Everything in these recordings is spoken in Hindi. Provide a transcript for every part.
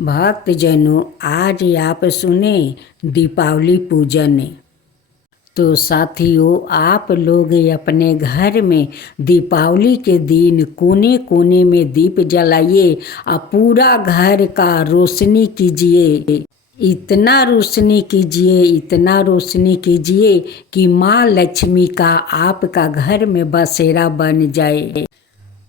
भक्तजनों, आज आप सुने दीपावली पूजन। तो साथियों, आप लोग अपने घर में दीपावली के दिन कोने कोने में दीप जलाइए और पूरा घर का रोशनी कीजिए। इतना रोशनी कीजिए, इतना रोशनी कीजिए कि माँ लक्ष्मी का आपका घर में बसेरा बन जाए।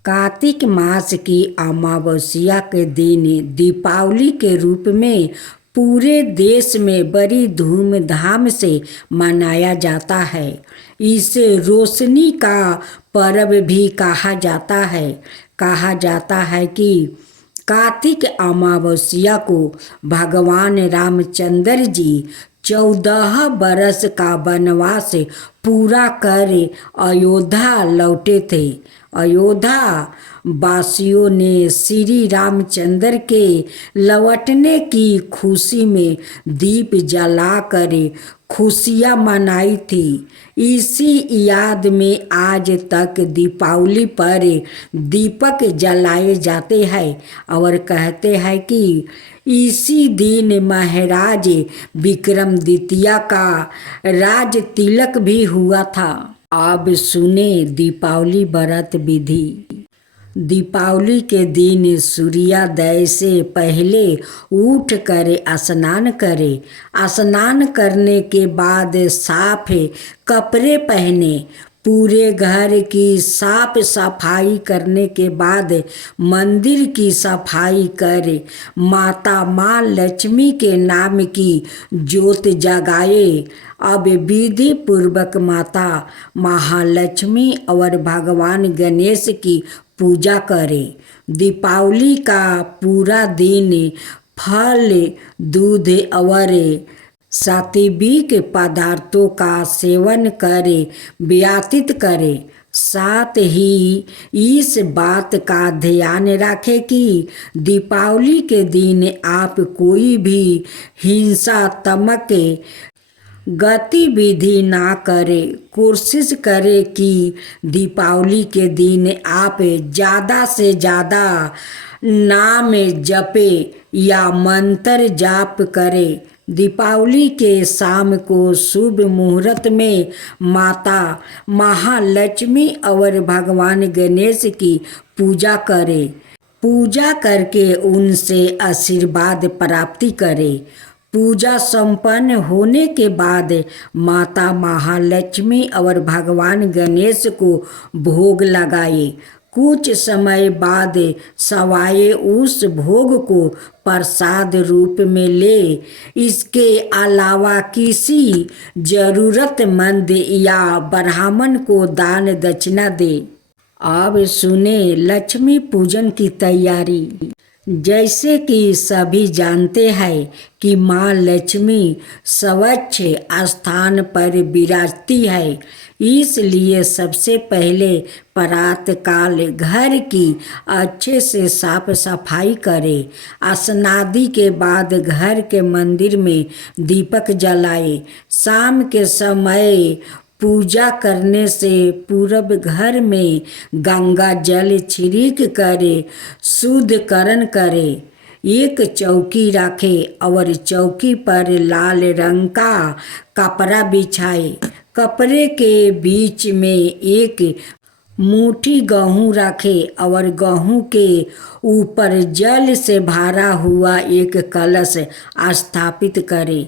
कार्तिक मास की अमावस्या के दिन दीपावली के रूप में पूरे देश में बड़ी धूमधाम से मनाया जाता है। इसे रोशनी का पर्व भी कहा जाता है। कहा जाता है कि कार्तिक अमावस्या को भगवान रामचंद्र जी 14 बरस का वनवास पूरा कर अयोध्या लौटे थे। अयोध्या वासियों ने श्री रामचंद्र के लौटने की खुशी में दीप जलाकर खुशियाँ मनाई थी। इसी याद में आज तक दीपावली पर दीपक जलाए जाते हैं और कहते हैं कि इसी दिन महाराज विक्रमादित्य का राज तिलक भी हुआ था। अब सुने दीपावली व्रत विधि। दीपावली के दिन सूर्योदय से पहले उठ कर स्नान करें। स्नान करने के बाद साफ कपड़े पहने। पूरे घर की साफ सफाई करने के बाद मंदिर की सफाई कर माता माँ लक्ष्मी के नाम की ज्योत जगाए। अब विधि पूर्वक माता महालक्ष्मी और भगवान गणेश की पूजा करें। दीपावली का पूरा दिन फल, दूध और सात्विक पदार्थों का सेवन करें, व्यतीत करें। साथ ही इस बात का ध्यान रखें कि दीपावली के दिन आप कोई भी हिंसात्मक गतिविधि ना करें। कोशिश करें कि दीपावली के दिन आप ज़्यादा से ज़्यादा नाम जपे या मंत्र जाप करें। दीपावली के शाम को शुभ मुहूर्त में माता महालक्ष्मी और भगवान गणेश की पूजा करें। पूजा करके उनसे आशीर्वाद प्राप्ति करें। पूजा संपन्न होने के बाद माता महालक्ष्मी और भगवान गणेश को भोग लगाए। कुछ समय बाद सवाए उस भोग को प्रसाद रूप में ले। इसके अलावा किसी जरूरतमंद या ब्राह्मण को दान दक्षिणा दे। अब सुने लक्ष्मी पूजन की तैयारी। जैसे कि सभी जानते हैं कि माँ लक्ष्मी स्वच्छ स्थान पर विराजती है, इसलिए सबसे पहले प्रातःकाल घर की अच्छे से साफ सफाई करें। स्नादि के बाद घर के मंदिर में दीपक जलाए। शाम के समय पूजा करने से पूर्व घर में गंगा जल छिड़क कर शुद्धिकरण करें। एक चौकी रखें और चौकी पर लाल रंग का कपड़ा बिछाए। कपड़े के बीच में एक मुट्ठी गेहूँ रखें और गेहूँ के ऊपर जल से भरा हुआ एक कलश स्थापित करें।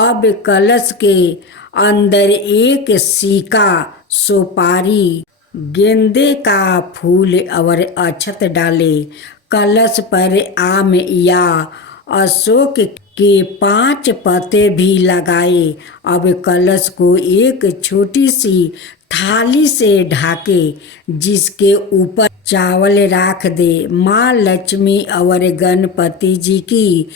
अब कलश के अंदर एक सिक्का, सुपारी, गेंदे का फूल और अक्षत डालें। कलश पर आम या अशोक के 5 पत्ते भी लगाए। अब कलश को एक छोटी सी थाली से ढाके, जिसके ऊपर चावल रख दे। माँ लक्ष्मी और गणपति जी की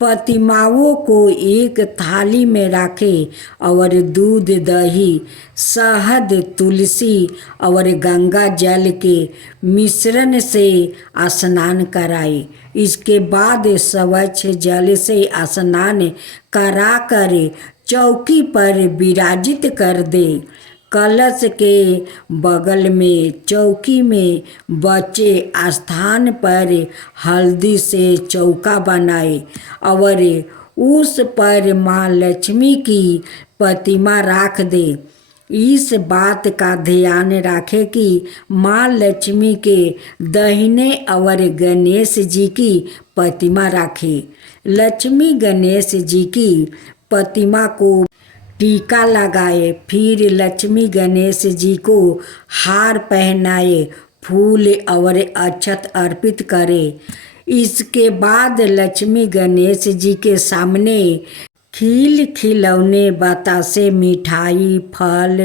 प्रतिमाओं को एक थाली में रखें और दूध, दही, शहद, तुलसी और गंगा जल के मिश्रण से स्नान कराएं। इसके बाद स्वच्छ जल से स्नान करा कर चौकी पर विराजित कर दे। कलश के बगल में चौकी में बचे स्थान पर हल्दी से चौका बनाए और उस पर माँ लक्ष्मी की प्रतिमा रख दे। इस बात का ध्यान रखें कि माँ लक्ष्मी के दाहिने और गणेश जी की प्रतिमा रखें। लक्ष्मी गणेश जी की प्रतिमा को टीका लगाए, फिर लक्ष्मी गणेश जी को हार पहनाए, फूल और अक्षत अर्पित करे। इसके बाद लक्ष्मी गणेश जी के सामने खिलौने, बतासे, मिठाई, फल,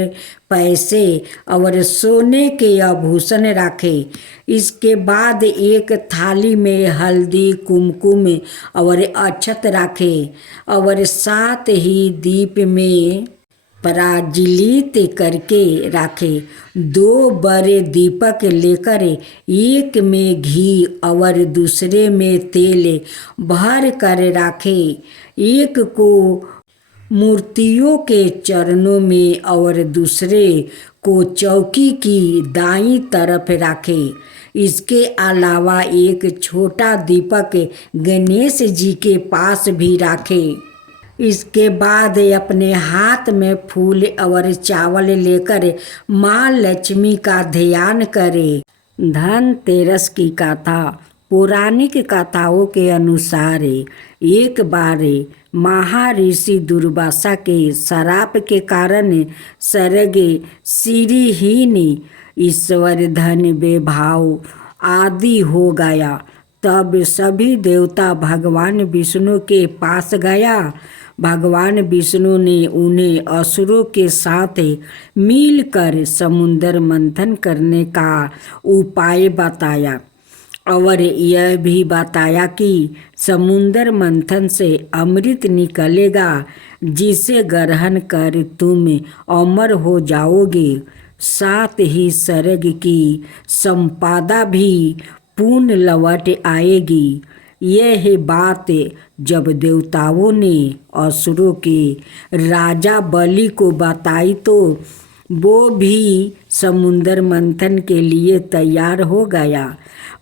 पैसे और सोने के आभूषण रखे। इसके बाद एक थाली में हल्दी, कुमकुम और अक्षत रखे और साथ ही दीप में प्रज्वलित करके रखे। 2 बड़े दीपक लेकर एक में घी और दूसरे में तेल भर कर रखे। एक को मूर्तियों के चरणों में और दूसरे को चौकी की दाईं तरफ रखे। इसके अलावा एक छोटा दीपक गणेश जी के पास भी रखे। इसके बाद अपने हाथ में फूल और चावल लेकर माँ लक्ष्मी का ध्यान करें। धनतेरस की कथा। पौराणिक कथाओं के अनुसार एक बार महर्षि दुर्वासा के श्राप के कारण स्वर्ग सिरहीन, ईश्वर, धन, वैभव आदि हो गया। तब सभी देवता भगवान विष्णु के पास गया। भगवान विष्णु ने उन्हें असुरों के साथ मिलकर समुद्र मंथन करने का उपाय बताया और यह भी बताया कि समुद्र मंथन से अमृत निकलेगा, जिसे ग्रहण कर तुम अमर हो जाओगे। साथ ही स्वर्ग की संपदा भी पूर्ण लौट आएगी। यह बात जब देवताओं ने असुरों के राजा बलि को बताई तो वो भी समुद्र मंथन के लिए तैयार हो गया।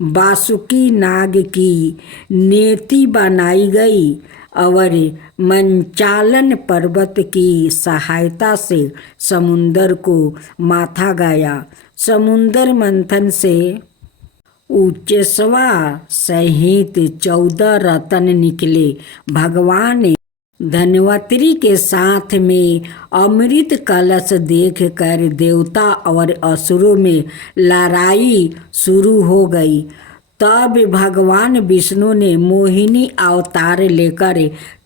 वासुकी नाग की नेति बनाई गई और मंचालन पर्वत की सहायता से समुद्र को माथा गया। समुद्र मंथन से उच्चैश्रवा सहित 14 रत्न निकले। भगवान धन्वंतरि के साथ में अमृत कलश देख कर देवता और असुरों में लड़ाई शुरू हो गई। तब भगवान विष्णु ने मोहिनी अवतार लेकर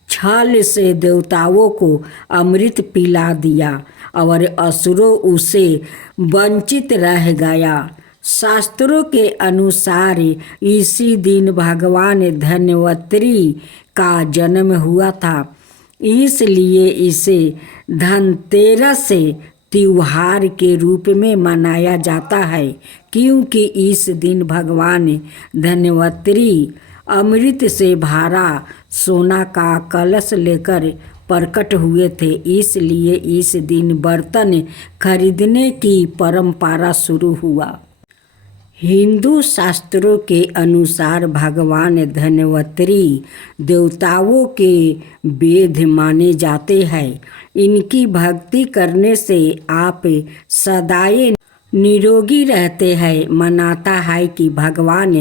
छल से देवताओं को अमृत पिला दिया और असुरों उसे वंचित रह गया। शास्त्रों के अनुसार इसी दिन भगवान धन्वंतरि का जन्म हुआ था, इसलिए इसे धनतेरस त्योहार के रूप में मनाया जाता है, क्योंकि इस दिन भगवान धन्वंतरि अमृत से भरा सोना का कलश लेकर प्रकट हुए थे। इसलिए इस दिन बर्तन खरीदने की परंपरा शुरू हुआ। हिंदू शास्त्रों के अनुसार भगवान धन्वंतरि देवताओं के वेद माने जाते हैं। इनकी भक्ति करने से आप सदाई निरोगी रहते हैं। मानता है कि भगवान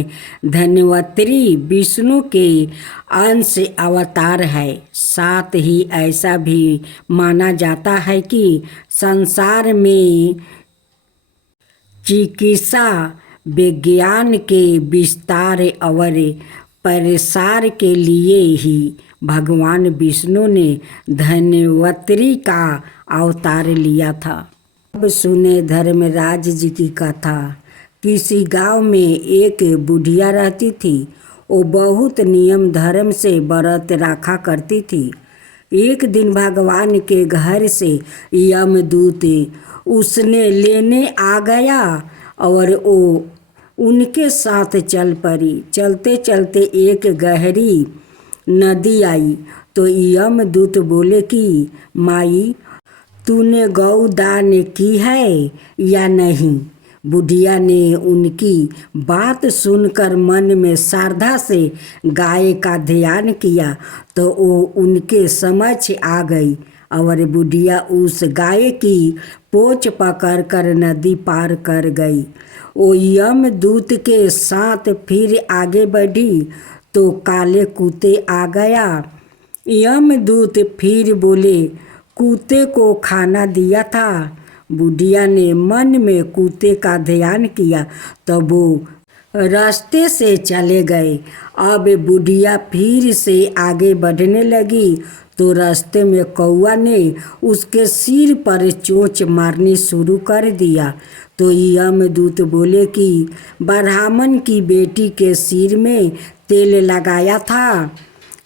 धन्वंतरि विष्णु के अंश अवतार है। साथ ही ऐसा भी माना जाता है कि संसार में चिकित्सा विज्ञान के विस्तार और प्रसार के लिए ही भगवान विष्णु ने धन्वंतरि का अवतार लिया था। अब सुने धर्मराज जी की कथा। किसी गांव में एक बुढ़िया रहती थी। वो बहुत नियम धर्म से व्रत रखा करती थी। एक दिन भगवान के घर से यमदूत उसने लेने आ गया और वो उनके साथ चल पड़ी। चलते चलते एक गहरी नदी आई तो यमदूत बोले कि माई, तूने गौदान की है या नहीं। बुढ़िया ने उनकी बात सुनकर मन में श्रद्धा से गाय का ध्यान किया तो वो उनके समझ आ गई और बुढ़िया उस गाय की पोंछ पकड़कर नदी पार कर गई। वो यमदूत के साथ फिर आगे बढ़ी तो काले कुत्ते आ गया। यमदूत फिर बोले, कुत्ते को खाना दिया था। बुढ़िया ने मन में कुत्ते का ध्यान किया तब वो रास्ते से चले गए। अब बुढ़िया फिर से आगे बढ़ने लगी तो रास्ते में कौआ ने उसके सिर पर चोंच मारनी शुरू कर दिया। तो यमदूत बोले कि ब्राह्मण की बेटी के सिर में तेल लगाया था।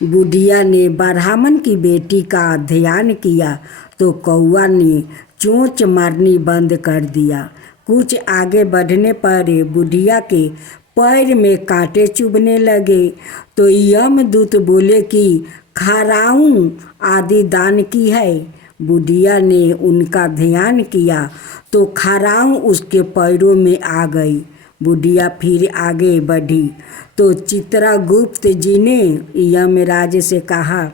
बुढ़िया ने ब्राह्मण की बेटी का ध्यान किया तो कौआ ने चोंच मारनी बंद कर दिया। कुछ आगे बढ़ने पर बुढ़िया के पैर में कांटे चुभने लगे तो यमदूत बोले कि खराऊं आदि दान की है। बुढ़िया ने उनका ध्यान किया तो खराऊं उसके पैरों में आ गई। बुढ़िया फिर आगे बढ़ी तो चित्रगुप्त जी ने यमराज से कहा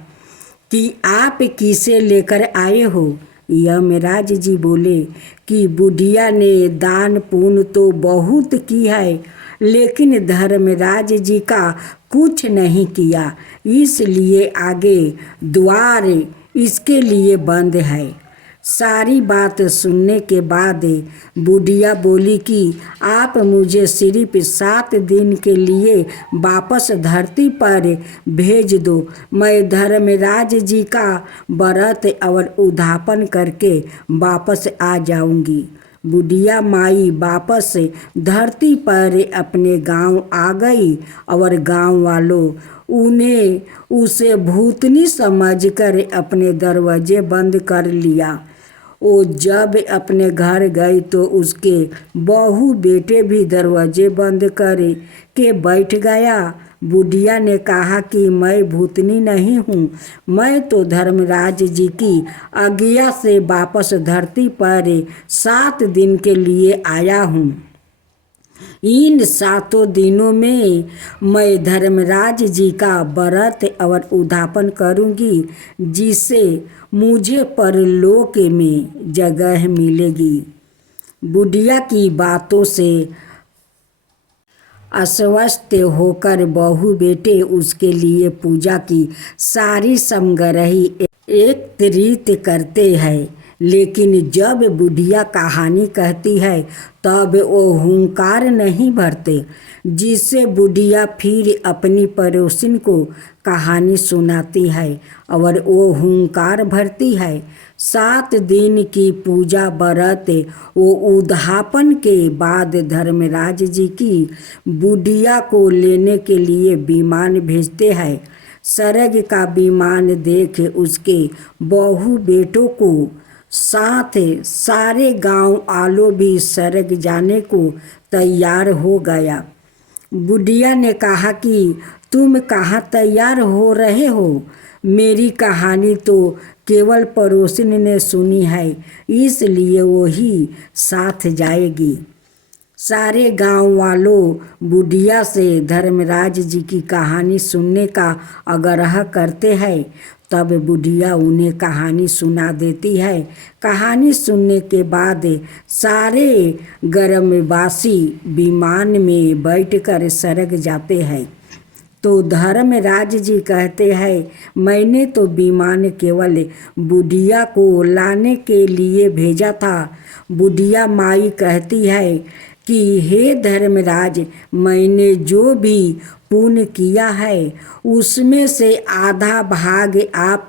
कि आप किसे लेकर आए हो। यमराज जी बोले कि बुढ़िया ने दान पुण्य तो बहुत की है लेकिन धर्मराज जी का कुछ नहीं किया, इसलिए आगे द्वार इसके लिए बंद है। सारी बात सुनने के बाद बुढ़िया बोली कि आप मुझे सिर्फ 7 दिन के लिए वापस धरती पर भेज दो, मैं धर्मराज जी का व्रत और उद्यापन करके वापस आ जाऊंगी। बुढ़िया माई वापस धरती पर अपने गांव आ गई और गांव वालों उन्हें उसे भूतनी समझकर अपने दरवाजे बंद कर लिया। वो जब अपने घर गई तो उसके बहू बेटे भी दरवाजे बंद कर के बैठ गया। बुढ़िया ने कहा कि मैं भूतनी नहीं हूँ, मैं तो धर्मराज जी की आज्ञा से वापस धरती पर 7 दिन के लिए आया हूँ। इन 7 दिनों में मैं धर्मराज जी का व्रत और उद्यापन करूँगी जिससे मुझे परलोक में जगह मिलेगी। बुढ़िया की बातों से आश्वस्त होकर बहू बेटे उसके लिए पूजा की सारी समग्रही एकत्रित करते हैं। लेकिन जब बुढ़िया कहानी कहती है तब वो हुंकार नहीं भरते, जिससे बुढ़िया फिर अपनी पड़ोसिन को कहानी सुनाती है और वो हुंकार भरती है। 7 दिन की पूजा व्रत वो उद्यापन के बाद धर्मराज जी की बुढ़िया को लेने के लिए विमान भेजते हैं। स्वर्ग का विमान देख उसके बहू बेटों को साथ सारे गांव वालों भी स्वर्ग जाने को तैयार हो गया। बुढ़िया ने कहा कि तुम कहाँ तैयार हो रहे हो, मेरी कहानी तो केवल पड़ोसिन ने सुनी है, इसलिए वो ही साथ जाएगी। सारे गांव वालों बुढ़िया से धर्मराज जी की कहानी सुनने का आग्रह करते हैं। तब बुढ़िया उन्हें कहानी सुना देती है। कहानी सुनने के बाद सारे ग्रामवासी विमान में बैठकर स्वर्ग जाते हैं। तो धर्मराज जी कहते हैं, मैंने तो विमान केवल बुढ़िया को लाने के लिए भेजा था। बुढ़िया माई कहती है कि हे धर्मराज, मैंने जो भी पुण्य किया है उसमें से आधा भाग आप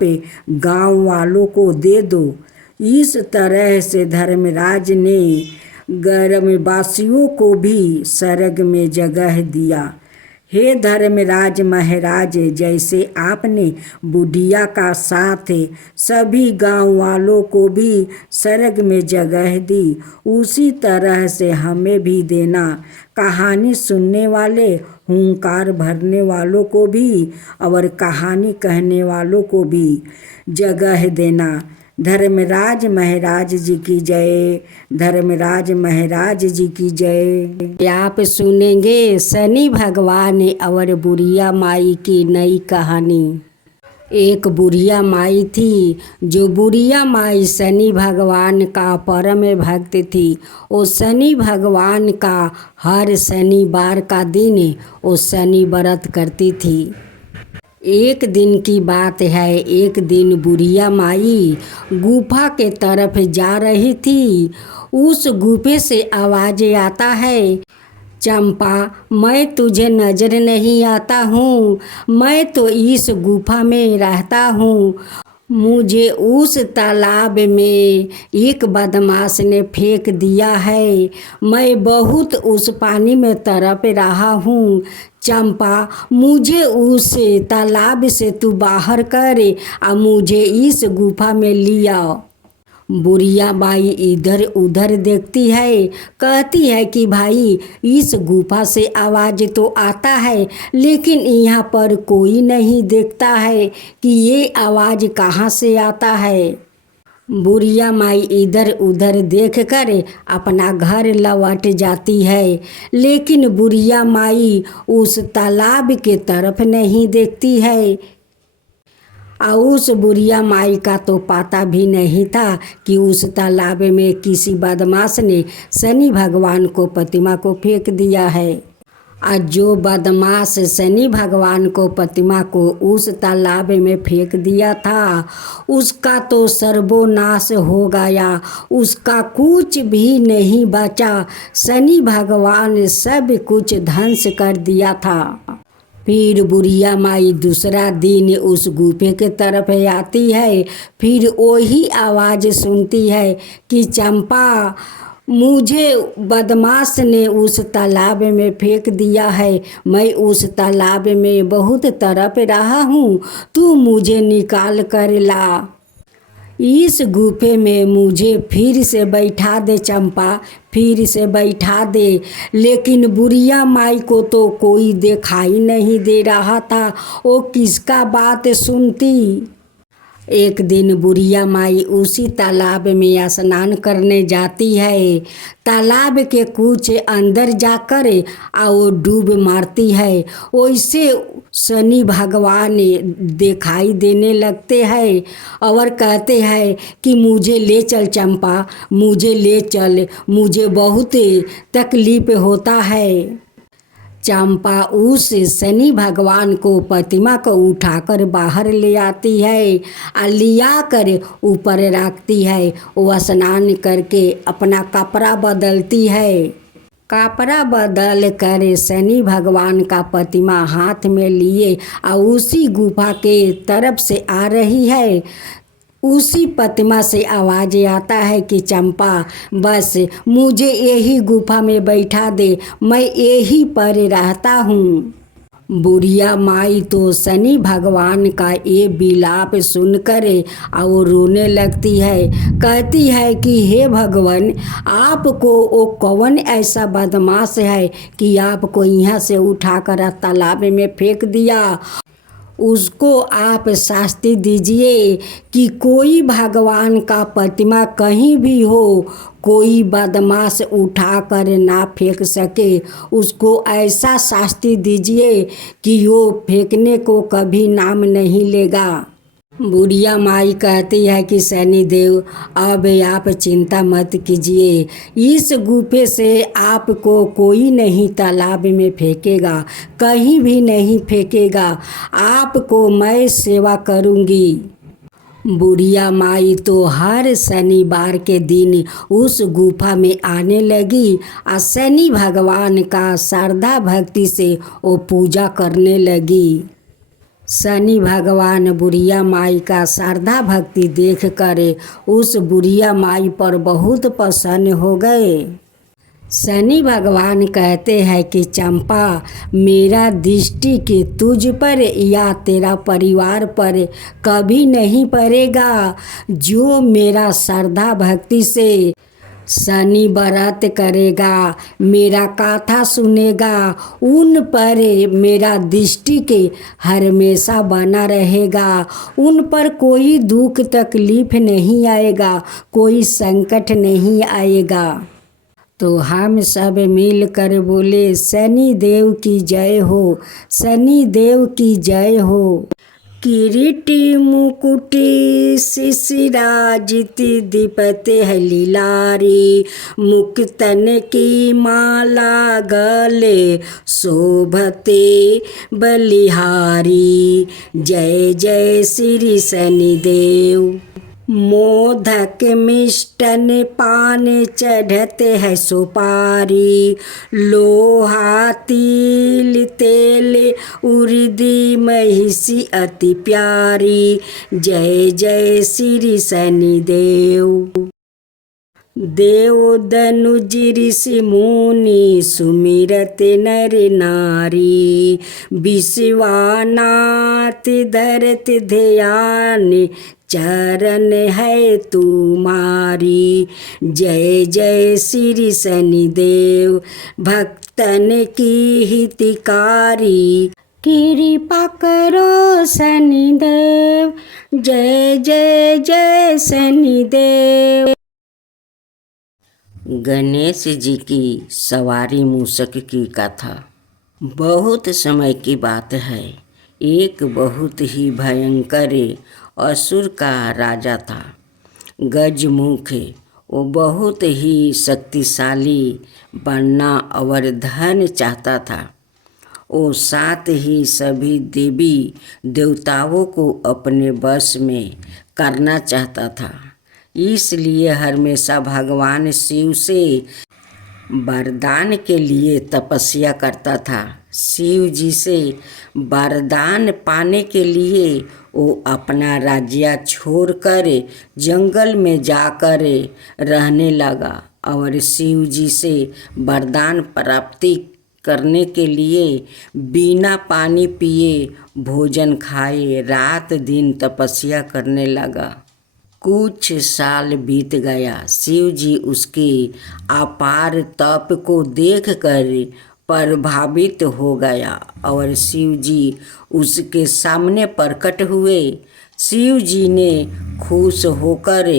गांव वालों को दे दो। इस तरह से धर्मराज ने ग्रामवासियों को भी स्वर्ग में जगह दिया। हे धर्मराज महाराज, जैसे आपने बुढ़िया का साथ सभी गांव वालों को भी स्वर्ग में जगह दी, उसी तरह से हमें भी देना। कहानी सुनने वाले, हुंकार भरने वालों को भी और कहानी कहने वालों को भी जगह देना। धर्मराज महाराज जी की जय, धर्मराज महाराज जी की जय। आप सुनेंगे शनि भगवान और बुढ़िया माई की नई कहानी। एक बुढ़िया माई थी, जो बुढ़िया माई शनि भगवान का परम भक्त थी। वो शनि भगवान का हर शनिवार का दिन वो शनि व्रत करती थी। एक दिन की बात है, एक दिन बुढ़िया माई गुफा के तरफ जा रही थी। उस गुफे से आवाज़ आता है, चंपा मैं तुझे नज़र नहीं आता हूँ, मैं तो इस गुफा में रहता हूँ। मुझे उस तालाब में एक बदमाश ने फेंक दिया है, मैं बहुत उस पानी में तड़प रहा हूँ। चंपा मुझे उस तालाब से तू बाहर कर और मुझे इस गुफा में लिया। बुढ़िया माई इधर उधर देखती है, कहती है कि भाई इस गुफा से आवाज़ तो आता है, लेकिन यहाँ पर कोई नहीं देखता है कि ये आवाज़ कहाँ से आता है। बुढ़िया माई इधर उधर देखकर अपना घर लौट जाती है, लेकिन बुढ़िया माई उस तालाब के तरफ नहीं देखती है। और उस बुढ़िया माई का तो पता भी नहीं था कि उस तालाब में किसी बदमाश ने शनि भगवान को प्रतिमा को फेंक दिया है। और जो बदमाश शनि भगवान को प्रतिमा को उस तालाब में फेंक दिया था, उसका तो सर्वनाश हो गया, उसका कुछ भी नहीं बचा। शनि भगवान सब कुछ ध्वंस कर दिया था। फिर बुढ़िया माई दूसरा दिन उस गुफे के तरफ आती है। फिर वही आवाज़ सुनती है कि चंपा मुझे बदमाश ने उस तालाब में फेंक दिया है, मैं उस तालाब में बहुत तड़प रहा हूँ, तू मुझे निकाल कर ला। इस गुफे में मुझे फिर से बैठा दे चंपा, फिर से बैठा दे। लेकिन बुढ़िया माई को तो कोई दिखाई नहीं दे रहा था, वो किसका बात सुनती। एक दिन बुढ़िया माई उसी तालाब में स्नान करने जाती है। तालाब के कुछ अंदर जाकर वो डूब मारती है। वैसे शनि भगवान दिखाई देने लगते हैं और कहते हैं कि मुझे ले चल चंपा, मुझे ले चल, मुझे बहुत तकलीफ होता है। चंपा उस शनि भगवान को प्रतिमा को उठाकर बाहर ले आती है और लिया कर ऊपर रखती है। वो स्नान करके अपना कपड़ा बदलती है। कपड़ा बदल कर शनि भगवान का प्रतिमा हाथ में लिए और उसी गुफा के तरफ से आ रही है। उसी प्रतिमा से आवाज़ आता है कि चंपा बस मुझे यही गुफा में बैठा दे, मैं यही पर रहता हूँ। बुढ़िया माई तो शनि भगवान का ये विलाप सुनकर और रोने लगती है। कहती है कि हे भगवान, आपको वो कौन ऐसा बदमाश है कि आपको यहाँ से उठाकर तालाब में फेंक दिया। उसको आप शास्ति दीजिए कि कोई भगवान का प्रतिमा कहीं भी हो, कोई बदमाश उठा कर ना फेंक सके। उसको ऐसा शास्ति दीजिए कि वो फेंकने को कभी नाम नहीं लेगा। बुढ़िया माई कहती है कि शनिदेव अब आप चिंता मत कीजिए, इस गुफे से आपको कोई नहीं तालाब में फेंकेगा, कहीं भी नहीं फेंकेगा, आपको मैं सेवा करूँगी। बुढ़िया माई तो हर शनिवार के दिन उस गुफा में आने लगी और शनि भगवान का श्रद्धा भक्ति से वो पूजा करने लगी। शनि भगवान बुढ़िया माई का श्रद्धा भक्ति देख कर उस बुढ़िया माई पर बहुत प्रसन्न हो गए। शनि भगवान कहते हैं कि चंपा मेरा दृष्टि के तुझ पर या तेरा परिवार पर कभी नहीं पड़ेगा। जो मेरा श्रद्धा भक्ति से शनि व्रत करेगा, मेरा कथा सुनेगा, उन पर मेरा दृष्टि के हमेशा बना रहेगा। उन पर कोई दुख तकलीफ नहीं आएगा, कोई संकट नहीं आएगा। तो हम सब मिल कर बोले शनि देव की जय हो, शनि देव की जय हो। किरीटी मुकुटी शिशिराजित दीपते है लीलारी, मुक्तन की माला गले शोभते बलिहारी। जय जय श्री शनिदेव। मोदक मिष्टन पान चढ़ते है सुपारी, लोहा तिल तेल उर्दी महिषी अति प्यारी। जय जय श्री शनिदेव। देव दनुज ऋषि मुनि सुमिरत नर नारी, विश्वानाथ धरत ध्यान चरण है तुम्हारी। जय जय श्री शनिदेव। भक्तन की हितकारी, कृपा करो शनिदेव। जय जय जय शनिदेव। गणेश जी की सवारी मूषक की कथा। बहुत समय की बात है, एक बहुत ही भयंकर असुर का राजा था, गजमुख। वो बहुत ही शक्तिशाली बनना और धन चाहता था। वो साथ ही सभी देवी देवताओं को अपने वश में करना चाहता था। इसलिए हमेशा भगवान शिव से वरदान के लिए तपस्या करता था। शिव जी से वरदान पाने के लिए वो अपना राज्य छोड़कर जंगल में जाकर रहने लगा और शिव जी से वरदान प्राप्ति करने के लिए बिना पानी पिए भोजन खाए रात दिन तपस्या करने लगा। कुछ साल बीत गया। शिव जी उसके अपार तप को देखकर प्रभावित हो गया और शिव जी उसके सामने प्रकट हुए। शिव जी ने खुश होकर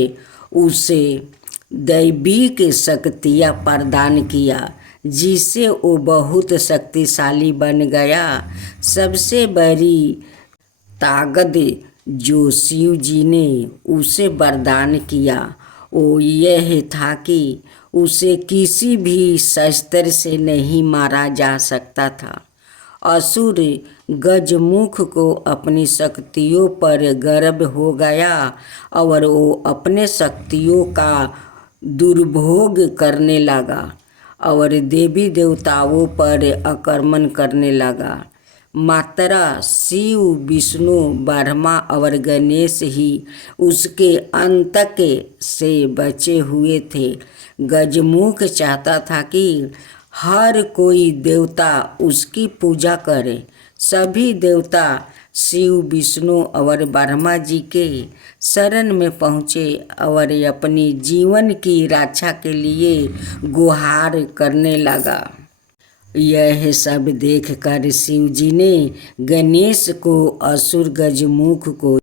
उसे दैविक शक्तियाँ प्रदान किया, जिससे वो बहुत शक्तिशाली बन गया। सबसे बड़ी ताकत जो शिव जी ने उसे वरदान किया वो यह था कि उसे किसी भी शस्त्र से नहीं मारा जा सकता था। असुर गजमुख को अपनी शक्तियों पर गर्व हो गया और वो अपने शक्तियों का दुर्भोग करने लगा और देवी देवताओं पर आक्रमण करने लगा। मात्र शिव विष्णु ब्रह्मा और गणेश ही उसके अंतक से बचे हुए थे। गजमुख चाहता था कि हर कोई देवता उसकी पूजा करे। सभी देवता शिव विष्णु और ब्रह्मा जी के शरण में पहुँचे और अपनी जीवन की रक्षा के लिए गुहार करने लगा। यह सब देखकर शिव जी ने गणेश को असुर गजमुख को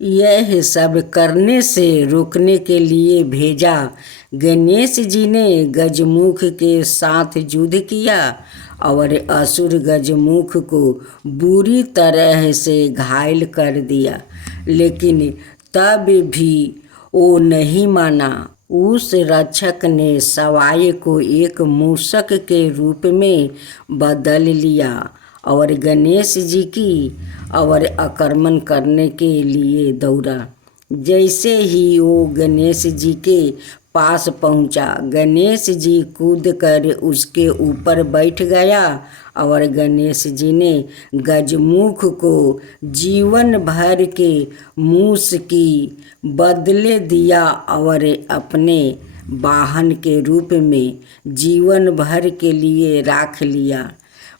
यह सब करने से रोकने के लिए भेजा। गणेश जी ने गजमुख के साथ युद्ध किया और असुर गजमुख को बुरी तरह से घायल कर दिया, लेकिन तब भी वो नहीं माना। उस रक्षक ने सवाई को एक मूषक के रूप में बदल लिया और गणेश जी की और आक्रमण करने के लिए दौड़ा। जैसे ही वो गणेश जी के पास पहुंचा, गणेश जी कूद कर उसके ऊपर बैठ गया और गणेश जी ने गजमुख को जीवन भर के मूस की बदले दिया और अपने वाहन के रूप में जीवन भर के लिए राख लिया।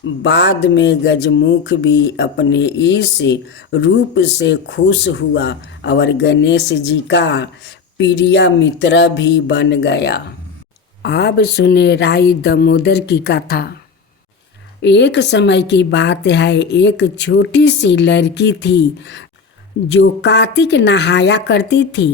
बाद में गजमुख भी अपने इस रूप से खुश हुआ और गणेश जी का प्रिय मित्र भी बन गया। अब सुने राई दामोदर की कथा। एक समय की बात है, एक छोटी सी लड़की थी जो कार्तिक नहाया करती थी।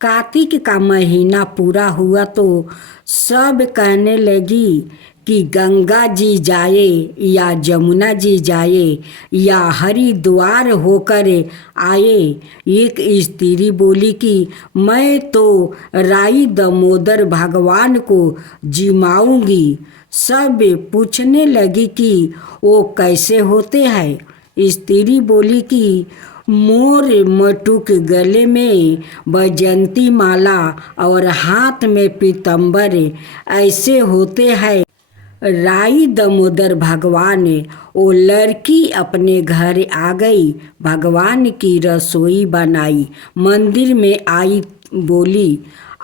कार्तिक का महीना पूरा हुआ तो सब कहने लगी कि गंगा जी जाए या जमुना जी जाए या हरिद्वार होकर आए। एक स्त्री बोली कि मैं तो राई दामोदर भगवान को जिमाऊंगी। सब पूछने लगी कि वो कैसे होते हैं। स्त्री बोली कि मोर मटुक, गले में बैजंती माला और हाथ में पीताम्बर ऐसे होते हैं। राई दामोदर भगवान, वो लड़की अपने घर आ गई, भगवान की रसोई बनाई, मंदिर में आई, बोली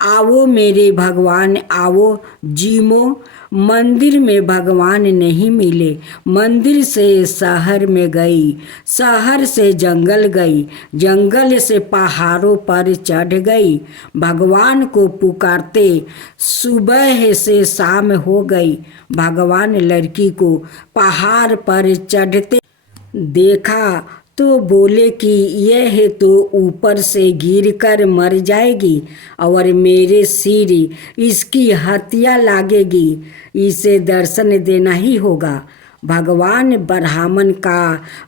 आओ मेरे भगवान आओ जीमो। मंदिर में भगवान नहीं मिले, मंदिर से शहर में गई, शहर से जंगल गई, जंगल से पहाड़ों पर चढ़ गई। भगवान को पुकारते सुबह से शाम हो गई। भगवान लड़की को पहाड़ पर चढ़ते देखा तो बोले कि यह तो ऊपर से गिरकर मर जाएगी और मेरे सिर इसकी हत्या लागेगी, इसे दर्शन देना ही होगा। भगवान ब्राह्मण का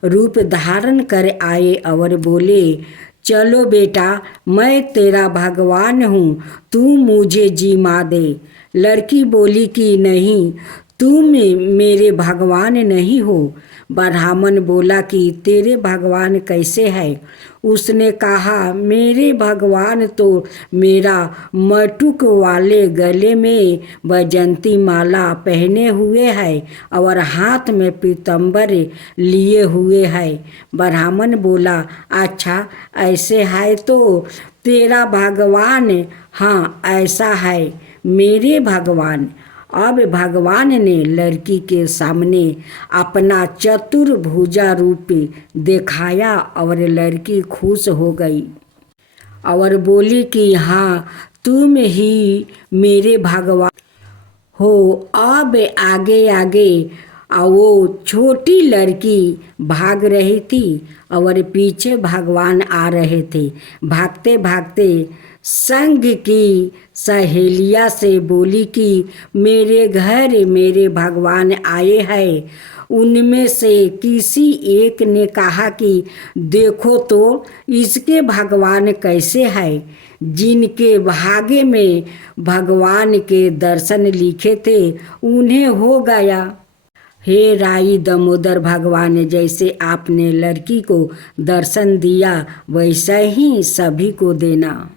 रूप धारण कर आए और बोले चलो बेटा, मैं तेरा भगवान हूँ, तू मुझे जिमा दे। लड़की बोली कि नहीं, तुम मेरे भगवान नहीं हो। ब्राह्मण बोला कि तेरे भगवान कैसे है? उसने कहा मेरे भगवान तो मेरा मटुक वाले गले में बैजंती माला पहने हुए है और हाथ में पीताम्बर लिए हुए है। ब्राह्मण बोला अच्छा ऐसे है तो तेरा भगवान, हाँ ऐसा है मेरे भगवान। अब भगवान ने लड़की के सामने अपना चतुर्भुजा रूप दिखाया और लड़की खुश हो गई और बोली कि हाँ तुम ही मेरे भगवान हो। अब आगे आगे वो छोटी लड़की भाग रही थी और पीछे भगवान आ रहे थे। भागते भागते संग की सहेलिया से बोली कि मेरे घर मेरे भगवान आए हैं। उनमें से किसी एक ने कहा कि देखो तो इसके भगवान कैसे है। जिनके भाग्य में भगवान के दर्शन लिखे थे उन्हें हो गया। हे राई दामोदर भगवान, जैसे आपने लड़की को दर्शन दिया वैसा ही सभी को देना।